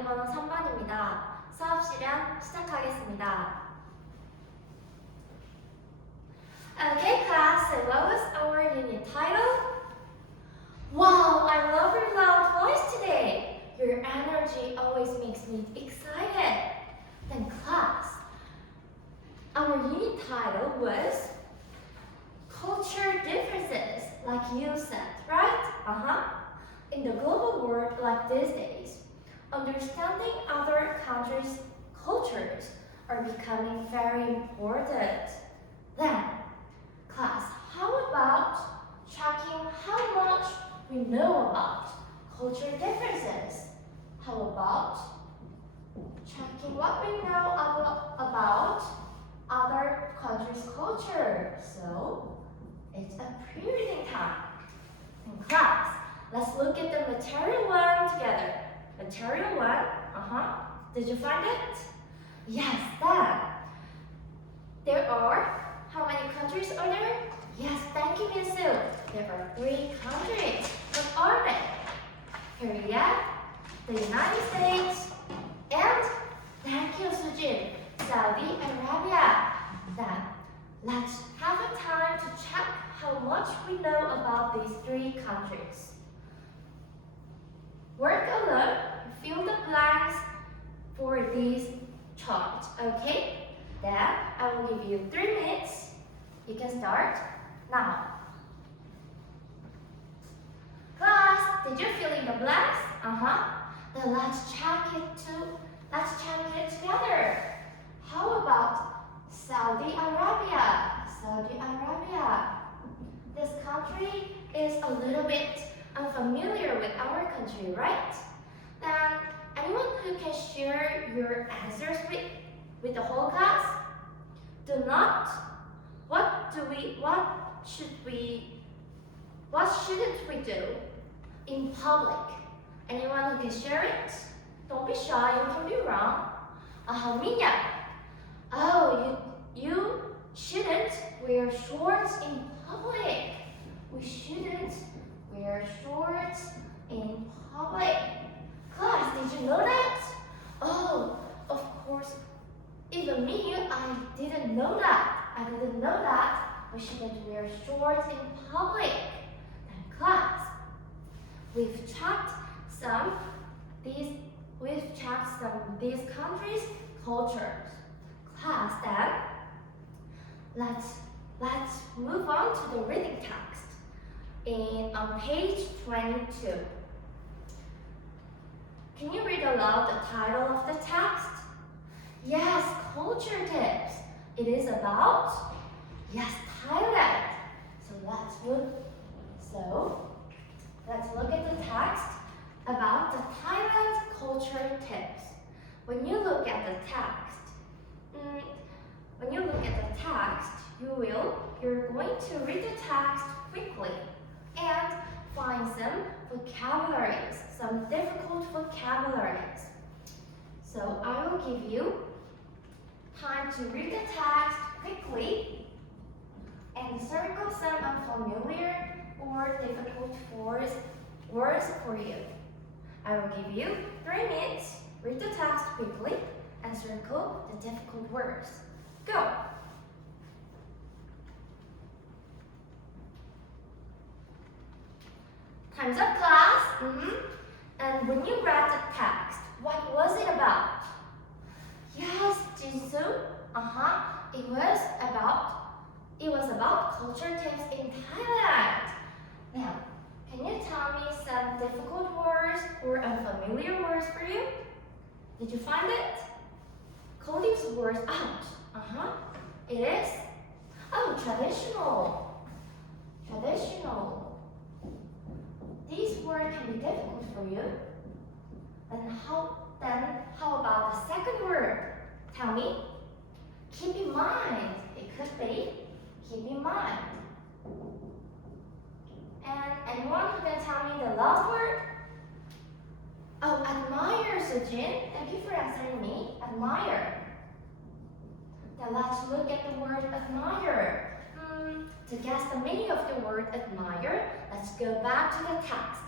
문제 번호 3번입니다. 수업실연 시작하겠습니다. Okay, class, so what was our unit title? Wow, I love your loud voice today. Your energy always makes me excited. Then class, our unit title was Culture Differences, like you said, right? In the global world like these days, understanding other countries' cultures are becoming very important. Then, class, how about checking how much we know about culture differences? How about checking what we know about other countries' culture? So, it's a pre-reading time. In class, let's look at the material one together. Material one, Did you find it? Yes, that. There are, how many countries are there? Yes, thank you, Miss Sue. There are 3 countries. What are they? Korea, the United States, and, thank you, Sujin, Saudi Arabia. Then, let's have a time to check how much we know about these 3 countries. Work alone, fill the blanks for these charts, okay? Then I will give you 3 minutes. You can start now. Class, did you fill in the blanks? Then let's check it together. How about Saudi Arabia? Saudi Arabia. This country is a little bit unfamiliar with our country, right? Then anyone who can share your answers with the whole class? Do not. What shouldn't we do in public? Anyone who can share it? Don't be shy, you can be wrong. Minya. Oh, you shouldn't wear shorts in public. We shouldn't wear shorts in public. Class, did you know that? Oh, of course. Even me, I didn't know that. We shouldn't wear shorts in public. Then class, we've checked some of these countries' cultures. Class, then let's move on to the reading text. On page 22. Can you read aloud the title of the text? Yes, culture tips. It is about, yes, Thailand. So let's look at the text about the Thailand culture tips. When you look at the text, you're going to read the text quickly and find some vocabularies, some difficult vocabularies. So I will give you time to read the text quickly and circle some unfamiliar or difficult words for you. I will give you 3 minutes, read the text quickly, and circle the difficult words. Go! Time's up, class. And when you read the text, what was it about? Yes, Jinsu. It was about culture tips in Thailand. Now, can you tell me some difficult words or unfamiliar words for you? Did you find it? Call these words out. It is. Oh, traditional. Traditional. These words can be difficult for you. Then how about the second word? Tell me. Keep in mind. It could be keep in mind. And anyone who can tell me the last word? Oh, admire, Sujin. Thank you for answering me. Admire. Then let's look at the word admire. To guess the meaning of the word admire, let's go back to the text.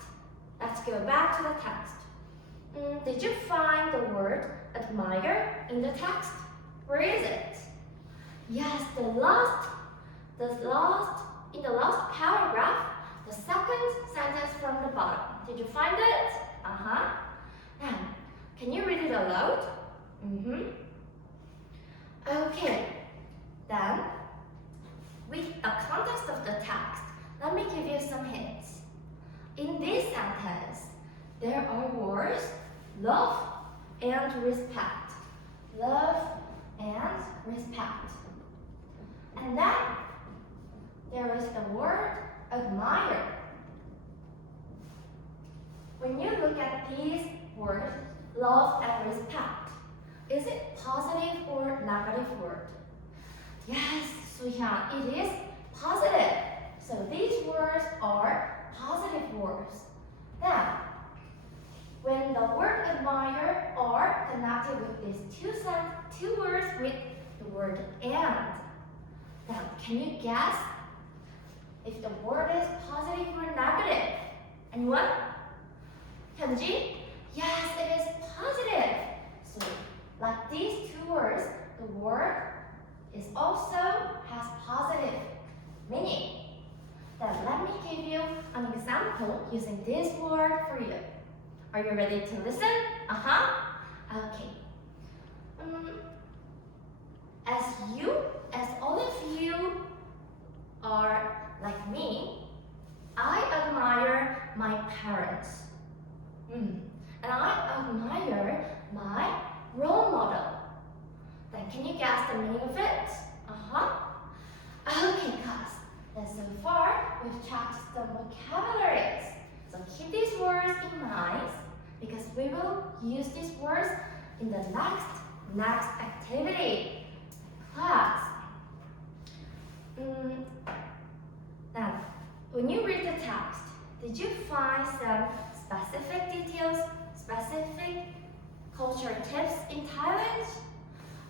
Did you find the word admire in the text? Where is it? Yes, in the last paragraph, the second sentence from the bottom. Did you find it? Now, can you read it aloud? Okay, then, with the context of the text, let me give you some hints. In this sentence, there are words love and respect. Love and respect. And then, there is the word admire. When you look at these words, love and respect, is it positive or negative word? Yes, Suhyun, it is positive. So these words are positive words. Now, when the word admire are connected with these two words with the word and, now can you guess if the word is positive or negative? Anyone? Hyunji? Yes, it is positive. So, like these two words, the word is also has positive meaning. Then let me give you an example using this word for you. Are you ready to listen? Okay. As all of you are like me, I admire my parents. And I admire my role model. Then can you guess the meaning of it? Okay, class. Then so far, we've checked some vocabularies. So keep these words in mind because we will use these words in the next activity. Class. Now, when you read the text, did you find some specific details, specific culture tips in Thailand?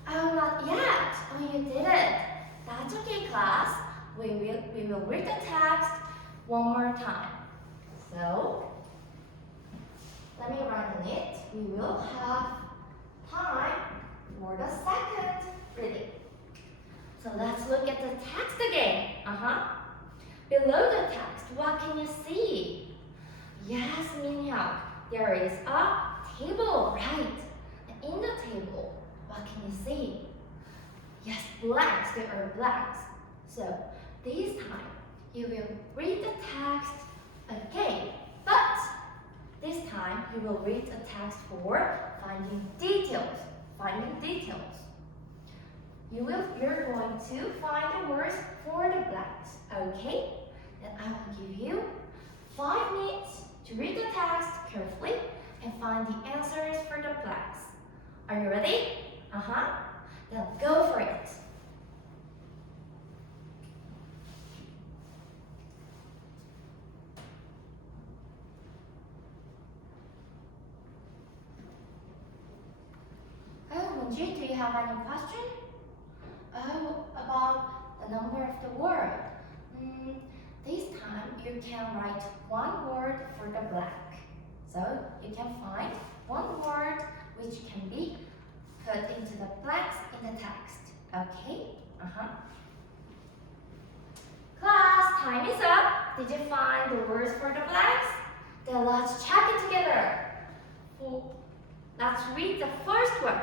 Oh, not yet. Oh, you didn't. That's okay, class. We will read the text one more time. So, let me write on it. We will have time for the second reading. So let's look at the text again. Below the text, what can you see? Yes, Minhyuk, there is a table, right? And in the table, what can you see? Yes, blanks, there are blanks. So this time, you will read the text again, but this time you will read the text for finding details. You're going to find the words for the blanks, okay? Then I will give you 5 minutes to read the text carefully and find the answers for the blanks. Are you ready? Then go for it. Oh, Munji, do you have any question? Oh, about the number of the word. This time you can write one word for the blank. So you can find one word which can be put into the blanks in the text. Okay? Class, time is up. Did you find the words for the blanks? Then let's check it together. Let's read the first one.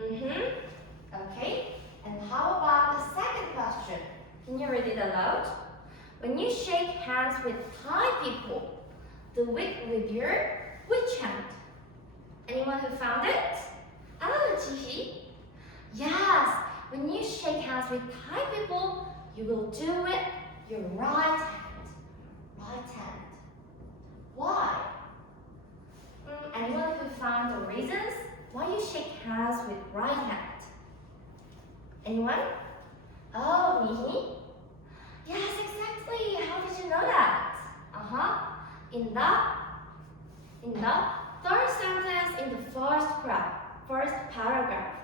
Okay. And how about the second question? Can you read it aloud? When you shake hands with Thai people, do it with your which hand? Anyone who found it? Oh, Jihi. Yes, when you shake hands with Thai people, you will do it your right hand. Right hand. Why? Anyone who found the reasons why you shake hands with right hand? Anyone? Oh, Mihi? Yes, exactly. How did you know that? In the third sentence in the first paragraph.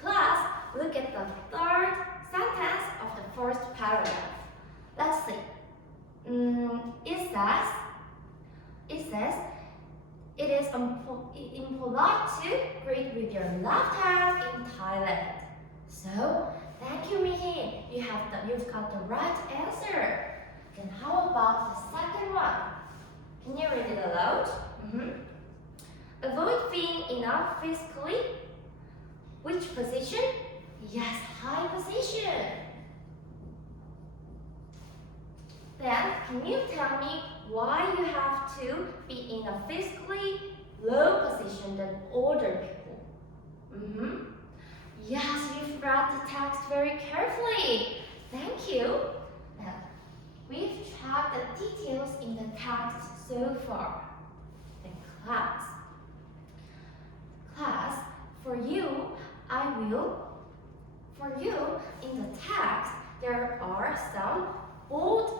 Class, look at the third sentence of the first paragraph. Let's see. It says, it is impolite to greet with your left hand in Thailand. So, thank you, Mihi. You've got the right answer. Then how about the second one? Can you read it aloud? Avoid being enough physically. Which position? Yes, high position. Then, can you tell me why you have to be in a physically low position than older people? Yes, you've read the text very carefully. Thank you. Now, we've tracked the details in the text so far. Then class, for you, in the text, there are some bold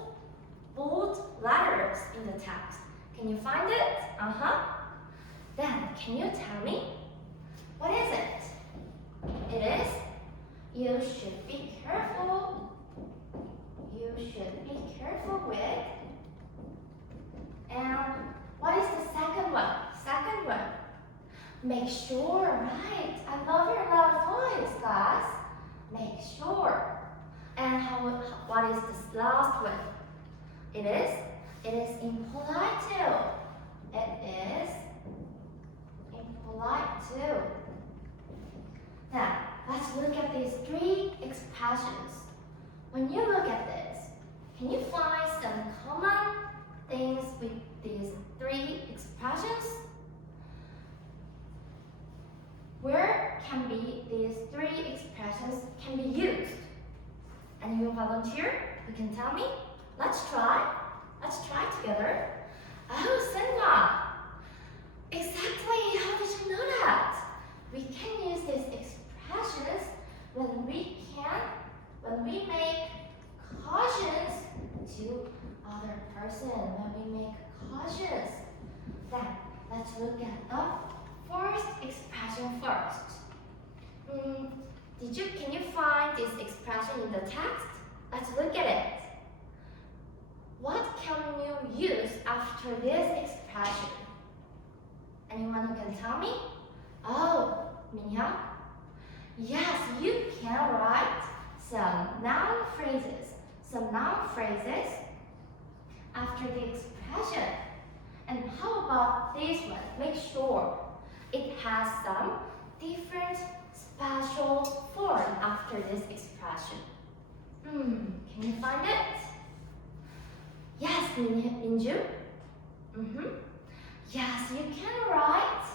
letters in the text. Can you find it? Then, can you tell me? What is it? It is, you should be careful. You should be careful with. And what is the second one? Second one. Make sure, right? I love your loud voice, class. Make sure. And what is this last one? It is impolite too. It is impolite too. Now, let's look at these three expressions. When you look at this, can you find some common things with these three expressions? Where can be these three expressions can be used? And you volunteer? You can tell me? Let's try. Let's try together. Oh, Senwa! Exactly! How did you know that? We can use these expressions when we make cautions to other person. When we make cautions. Then let's look at the first expression first. Can you find this expression in the text? Let's look at it. What can you use after this expression? Anyone who can tell me? Oh, Minhyuk? Yes, you can write some noun phrases after the expression. And how about this one? Make sure it has some different special form after this expression. Can you find it? Yes, Minju. Yes, you can write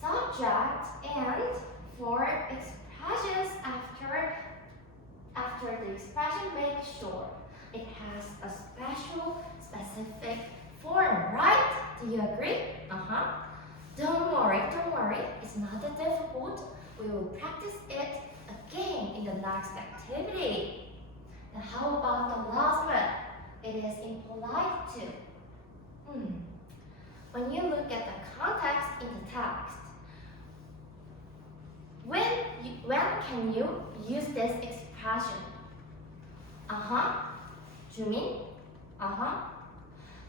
subject and for expressions after the expression, make sure it has a specific form, right? Do you agree? Don't worry, it's not that difficult. We will practice it again in the next activity. Now how about the last one? It is impolite too. When you look at the context in the text, when can you use this expression? Jumin?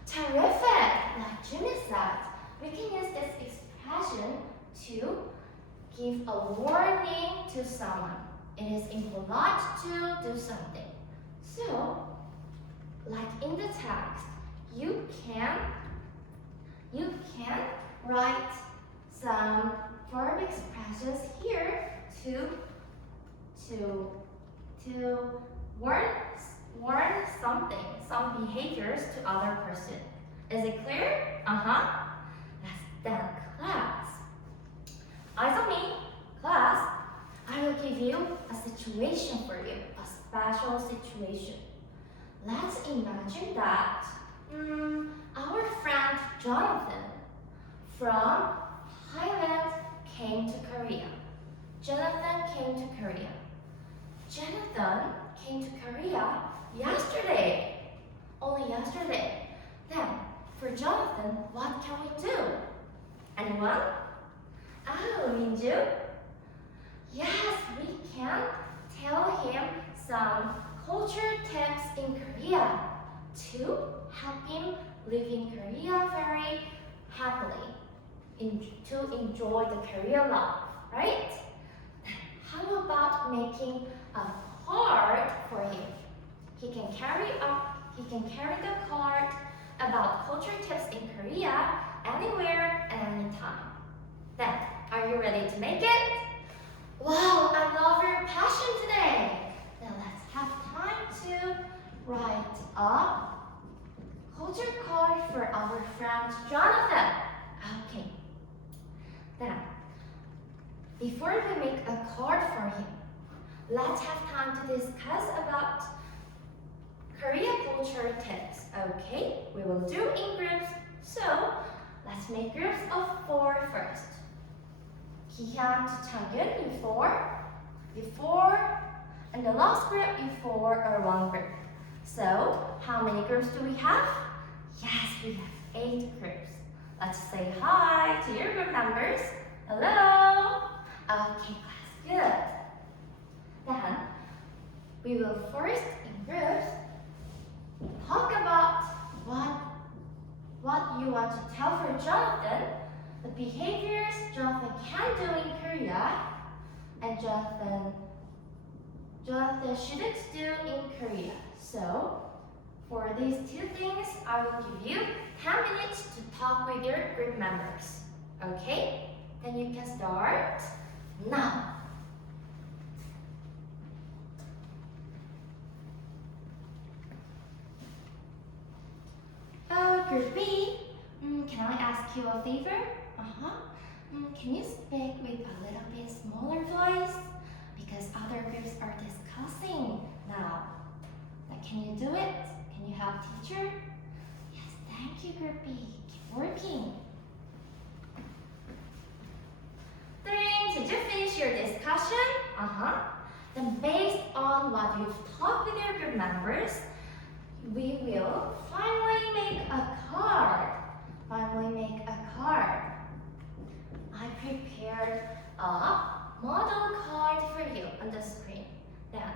Terrific! Like Jimmy said, we can use this expression to give a warning to someone. It is impolite to do something. So, like in the text, you can write some verb expressions here to warn something, some behaviors to other person. Is it clear? That's done, class. Eyes on me, class. I will give you a situation for you, a special situation. Let's imagine that our friend Jonathan from Thailand came to Korea. Jonathan came to Korea yesterday. Only yesterday. Then, for Jonathan, what can we do? Anyone? Oh, Minju? Yes, we can tell him some culture tips in Korea to help him live in Korea very happily. to enjoy the career life, right? How about making a card for him? He can carry the card about culture tips in Korea anywhere and anytime. Then, are you ready to make it? Wow, I love your passion today. Now let's have time to write a culture card for our friend Jonathan. Okay. Then, before we make a card for him, let's have time to discuss about Korea culture tips. Okay, we will do in groups. So, let's make groups of 4 first. 기현, 주창균, you 4, and the last group, you 4 are one group. So, how many groups do we have? Yes, we have 8 groups. Let's say hi to your group members. Hello. Okay, class, good. Then, we will first in groups talk about what you want to tell for Jonathan, the behaviors Jonathan can do in Korea, and Jonathan shouldn't do in Korea. So, for these 2 things, I will give you 10 minutes to talk with your group members. Okay? Then you can start now. Group B, can I ask you a favor? Can you speak with a little bit smaller voice? Because other groups are discussing now. Can you do it? Can you help teacher? Yes, thank you, Group B. Keep working. 3, did you finish your discussion? Then based on what you've talked with your group members, we will finally make a card. I prepared a model card for you on the screen. Then,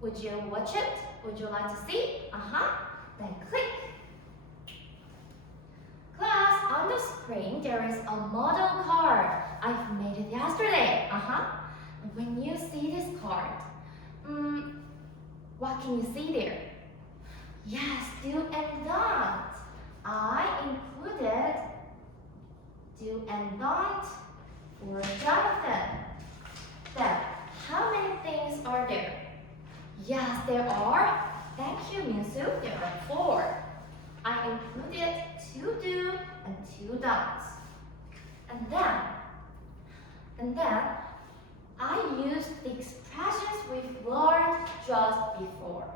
would you watch it? Would you like to see? Then click. Class, on the screen there is a model card. I've made it yesterday. When you see this card, what can you see there? Yes, do and don't. I included do and don't for Jonathan. Then, how many things are there? Yes, there are. Thank you, Minsu. There are 4. I included 2 do and 2 don'ts. And then I used the expressions we've learned just before.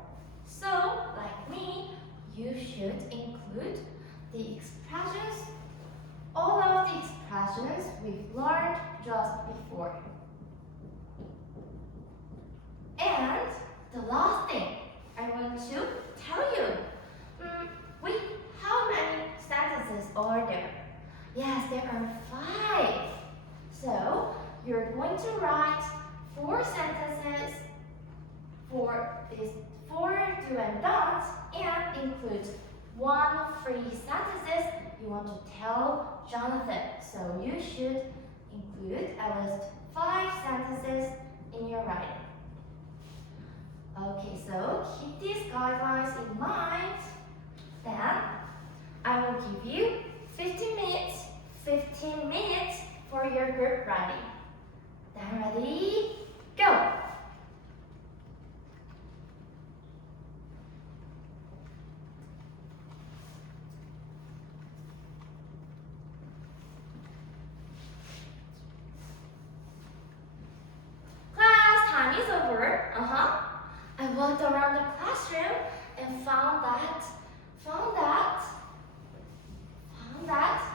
So, like me, you should include the expressions, all of the expressions we've learned just before. And the last thing I want to tell you, how many sentences are there? Yes, there are 5. So, you're going to write 4 sentences for these 4 do and don'ts and include 1 free sentences you want to tell Jonathan. So you should include at least 5 sentences in your writing. Okay, so keep these guidelines in mind. Then I will give you 15 minutes for your group writing. Then ready, go! I walked around the classroom and found that